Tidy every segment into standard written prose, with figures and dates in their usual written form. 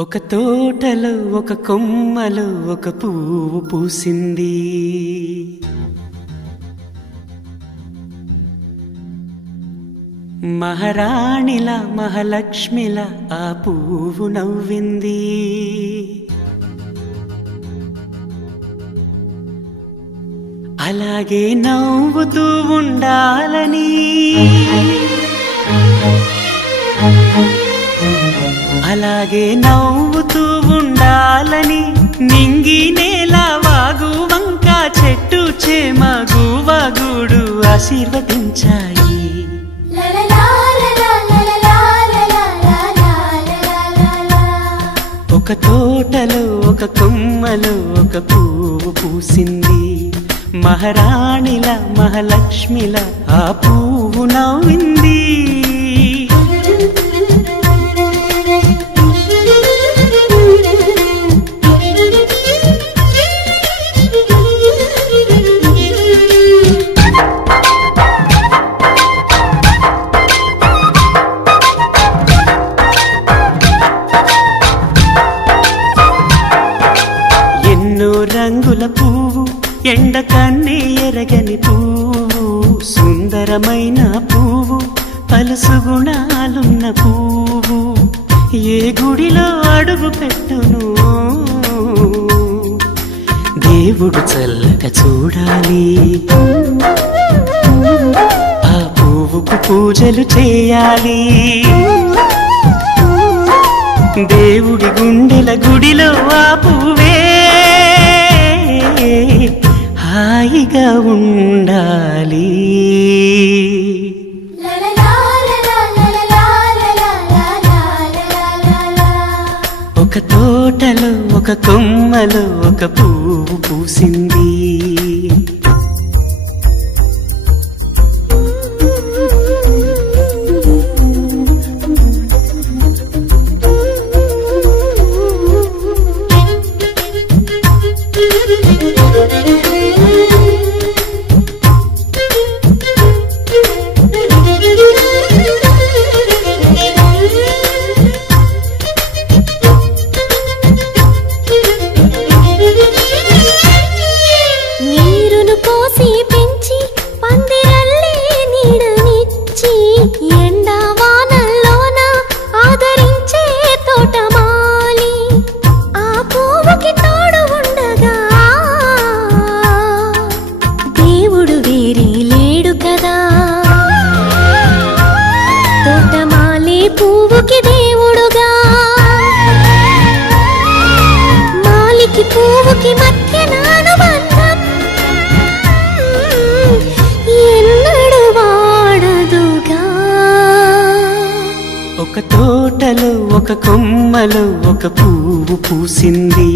ఒక తోటలో ఒక కొమ్మలో ఒక పువ్వు పూసింది. మహారాణిలా మహాలక్ష్మిలా ఆ పువ్వు నవ్వింది. అలాగే నవ్వుతూ ఉండాలని, అలాగే నవ్వుతూ ఉండాలని నింగి నేల వాగు వంక చెట్టు చేమ గువగూడు ఆశీర్వదించాయి. ఒక తోటలో ఒక కొమ్మలో ఒక పువ్వు పూసింది. మహారాణిలా మహాలక్ష్మిలా ఆ పువ్వు నవ్వింది. రంగుల పువ్వు, ఎండ కన్నే ఎరగని పువ్వు, సుందరమైన పువ్వు, పలుసు గుణాలున్న పువ్వు, ఏ గుడిలో అడుగు పెట్టును దేవుడు చల్లగా చూడాలి. ఆ పువ్వుకు పూజలు చేయాలి. దేవుడి గుండెల గుడిలో ఆ పువ్వే హాయిగా ఉండాలి. ఒక తోటలో ఒక కొమ్మలో ఒక పువ్వు పూసింది. ఒక తోటలో ఒక కొమ్మలో ఒక పువ్వు పూసింది.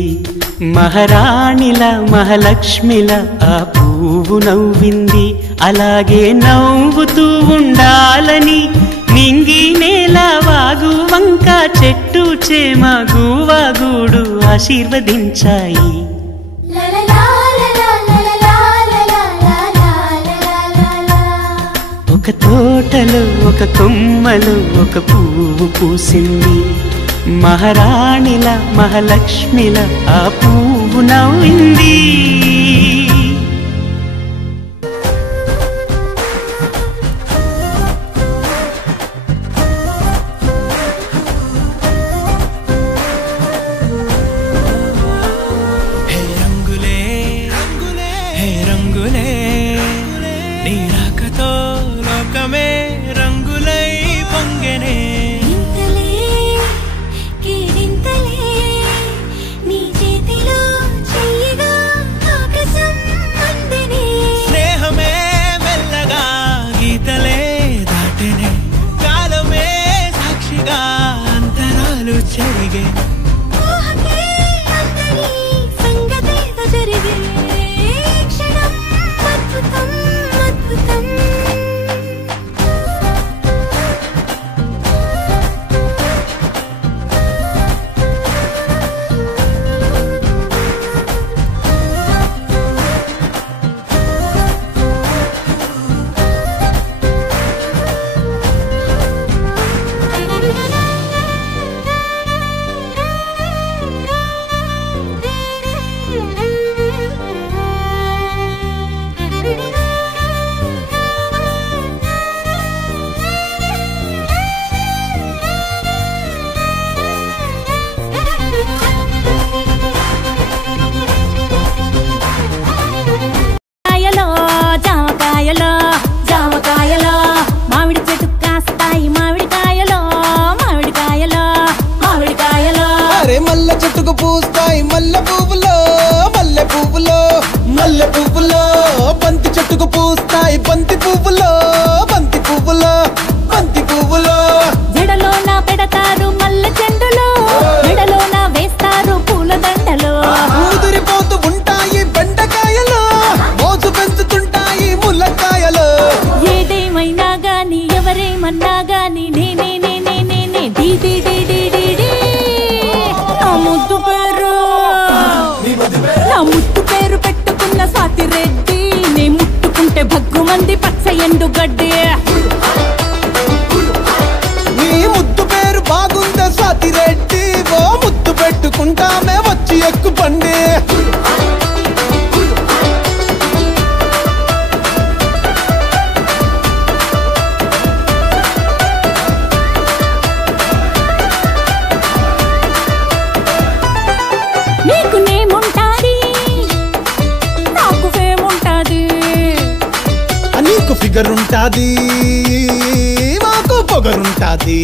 మహారాణిలా మహాలక్ష్మిలా ఆ పువ్వు నవ్వింది. అలాగే నవ్వుతూ ఉండాలని నింగి నేల వాగు వంక చెట్టు చేమ గువగూడు ఆశీర్వదించాయి. ఒక తోటలో ఒక కొమ్మలో ఒక పువ్వు పూసింది. మహారాణిలా మహాలక్ష్మిలా ఆ పువ్వు నవ్వింది. నీ చేతిలో చెయ్యగా పువ్వులో బంతి చెట్టుకు పూస్తాయి బంతి పువ్వులో బంతి పువ్వులో బంతి పువ్వులో జడలోన పెడతారు మల్లె చెండులో మెడలోన వేస్తారు పూల దండలో ఊదిరిపోతూ ఉంటాయి బెండకాయలు మోసు పెంచుతుంటాయి ముల్లకాయలు ఏదేమైనా గాని ఎవరేమన్నా గాని నేనే నేనే నేనే డి డి డి డి డి డి నా ముద్దు పేరు పెట్టుకున్న స్వాతి రెడ్డి నే ముట్టుకుంటే భగ్గుమంది పచ్చ ఎండు గడ్డి నీ ముద్దు పేరు బాగుందే స్వాతి రెడ్డి ఓ ముద్దు పెట్టుకుంటామే వచ్చి ఎక్కు పండి నీకు నేముంటాది నాకు ఫేముంటాది నీకు ఫిగర్ ఉంటాది మాకు పొగరుంటాది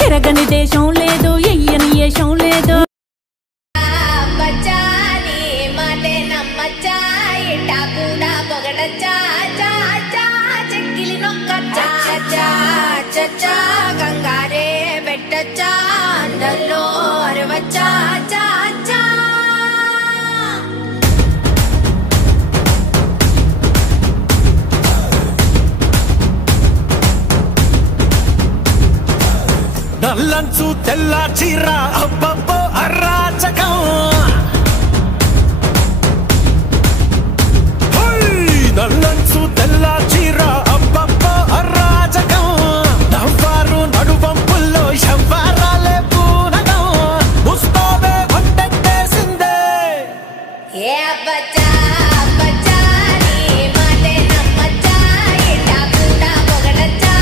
తిరగని దేశం లేదు ఎయ్యని ఏషం లేదు గంగారే పెట్టచ్చా అందరిలో అరవచ్చా నల్లంచు తెల్ల చీర అబ్బబ్బో అరాచకం నల్లంచు తెల్ల చీర అబ్బబ్బో అరాచకం నవ్వారు నడువంపుల్లో ఎవ్వరాలే పూనగం ముస్తాబే వంటేసిందే ఏ బచ్చా బచ్చా నీ మాటే నమ్మచ్చా ఎట్టా కూడా పొగడచ్చా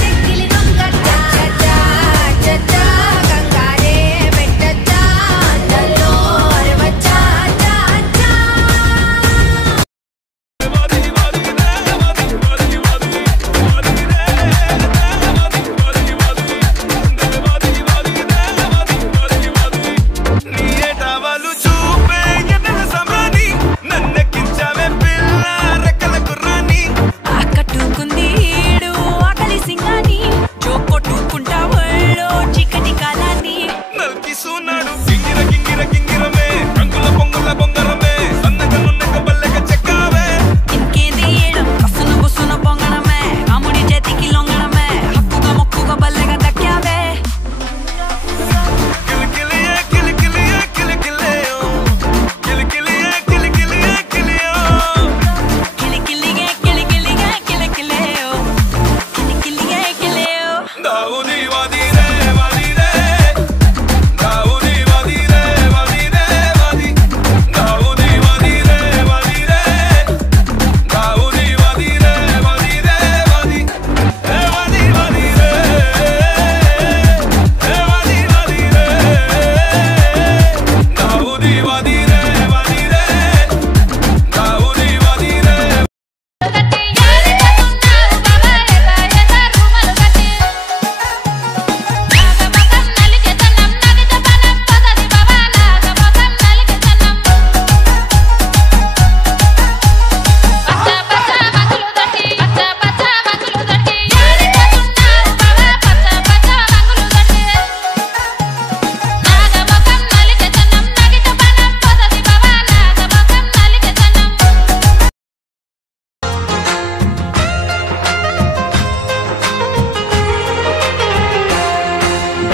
చెక్కిలి నొక్కచ్చా చచ్చా గంగారే పెట్టచ్చా అందరిలో అరవచ్చా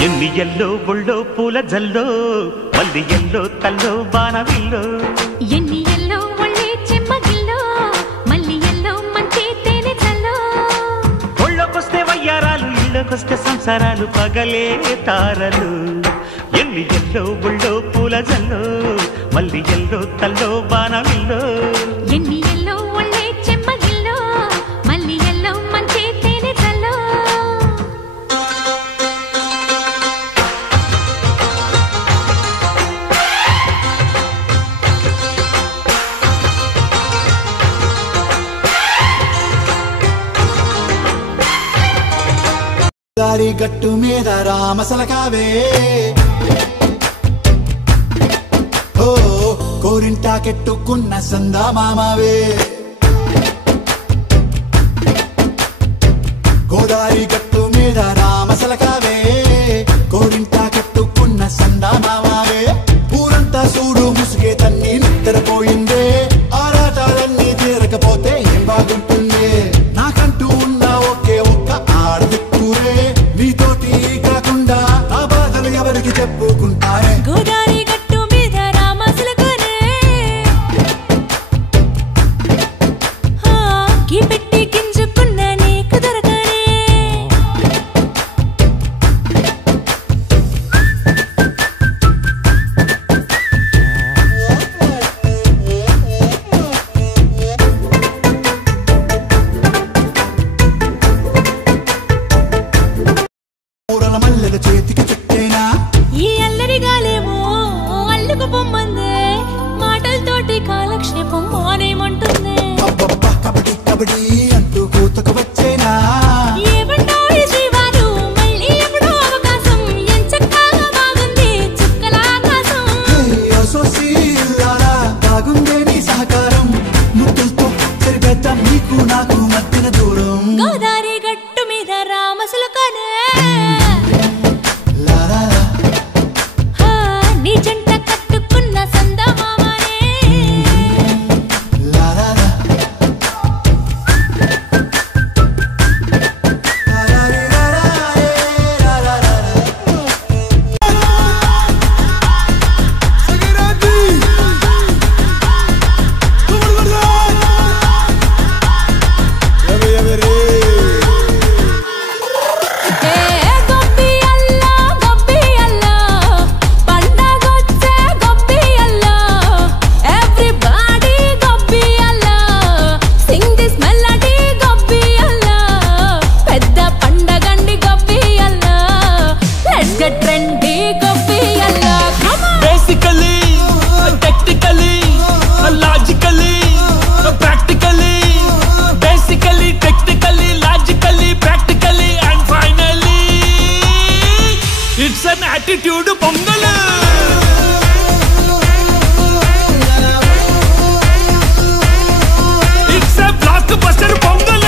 ఎన్ని ఎల్లో బుళ్ళో పూల జల్లో మల్లి ఎల్లో తల్లో బాణవిల్లో ఎన్ని ఎల్లో ఒళ్ళే చెమ్మగిల్లో మల్లి ఎల్లో మంచి తేనె చల్లో ఒళ్ళొకొస్తే వయ్యారాలు ఇళ్ళకొస్తే సంసారాలు పగలే తారలు ఎన్ని ఎల్లో బుళ్ళో పూల జల్లో మల్లి ఎల్లో తల్లో బాణవిల్లో ఎన్ని ఎల్లో ఒళ్ళే చెమ్మగిల్లో మల్లి ఎల్లో మంచి తేనె చల్లో దారి గట్టు మీద రామసలకావే ఓ గోరింటాకెట్టుకున్న సందా మామవే గోదారి గట్టు మీద రామసలకావే గోరింటాకెట్టుకున్న సందా మామవే ఊరంతా చూడు ముసుగే తన్ని నిద్రపోయిందే ఆరాటాలన్నీ తీరకపోతే ఏం బాగుంటుంది నాకంటూ ఉన్న ఒకే ఒక్క ఆడదిక్కురే నీతోటి కాకుండా ఆ బాధలు ఎవరికి చెప్పుకుంటారే గోదారి గట్టు మీద రామసలకానే కీ పెట్టి గింజుకున్న నీకు దొరకనే ఊరల మల్లెల చేతికి చుట్టేనా ఈ అల్లరి గాలేమో అల్లుకు పొమ్మందే మాటలతోటి కాలక్షేపం మానేమంటుంది అబ్బబ్బా కబడ్డీ కబడ్డీ అంటూ కూతకు వచ్చేనా ఏమంటావు శ్రీవారు మళ్ళీ ఎప్పుడో అవకాశం ఎంచక్కాగా బాగుంది చుక్కల ఆకాశం అసోసిల్లారా బాగుందే నీ సహకారం ముద్దులతో సరిపెద్దాం నీకు నాకు మధ్యన దూరం గోదారి గట్టు మీద రామసలకానే లాలాలా నీ జంట కట్టుకున్న సందమామనే లాలాలా గొప్పి అల్లా పండగొచ్చే గొప్పి అల్లా ఎవ్రీబడీ గొప్పి అల్లా సింగ్ దిస్ మెలడీ గొప్పి అల్లా పెద్ద పండగండి గొప్పి అల్లా లెట్స్ గెట్ ట్రెండీ గొప్పి అల్లా Basically, technically, logically, practically. Basically, technically, logically, practically, and finally, it's an attitude pongal. It's a blockbuster pongal.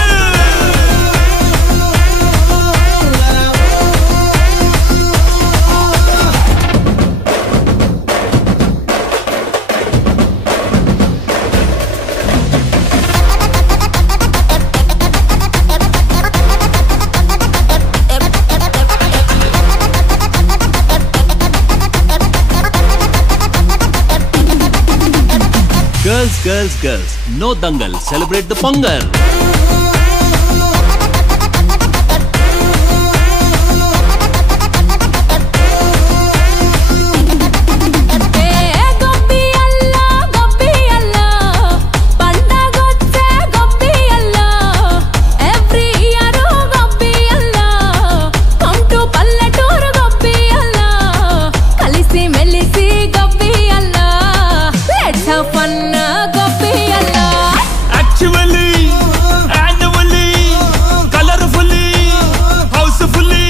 Girls, girls, girls, no dangal, celebrate the Pongal. గొప్పి అల్లా పండగొచ్చే గొప్పి అల్లా ఎవ్రీ ఇయర్ గొప్పి అల్లా come to పల్లెటూరు గొప్పి అల్లా కలిసి మెలిసి గొప్పి అల్లా లెట్స్ హావ్ ఫన్ గొప్పి అల్లా Actually, annually, colorfully, housefully.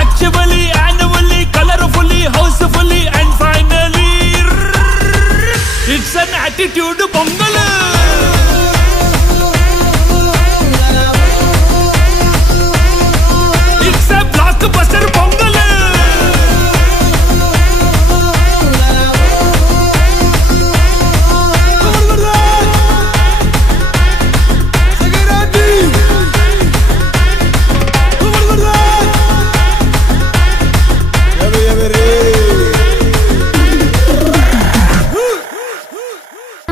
Actually, annually, colorfully, housefully, and finally, it's an attitude pongal. It's a blockbuster pongal.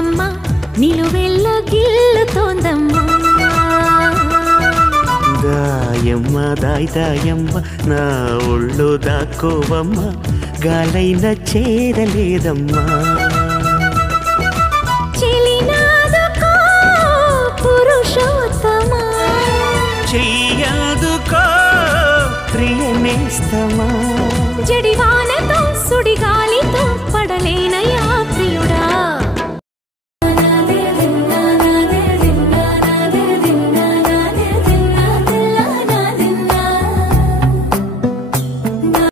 అమ్మా నిలువెల్ల గిల్లుతోందమ్మా దాయమ్మ దాయమ్మ నా ఒళ్ళు దాక్కోవమ్మ గాలైన చేరలేదమ్మా చెలినాదుకో పురుషోత్తమా చెయ్యదుకో ప్రియనేస్తమా జడివాన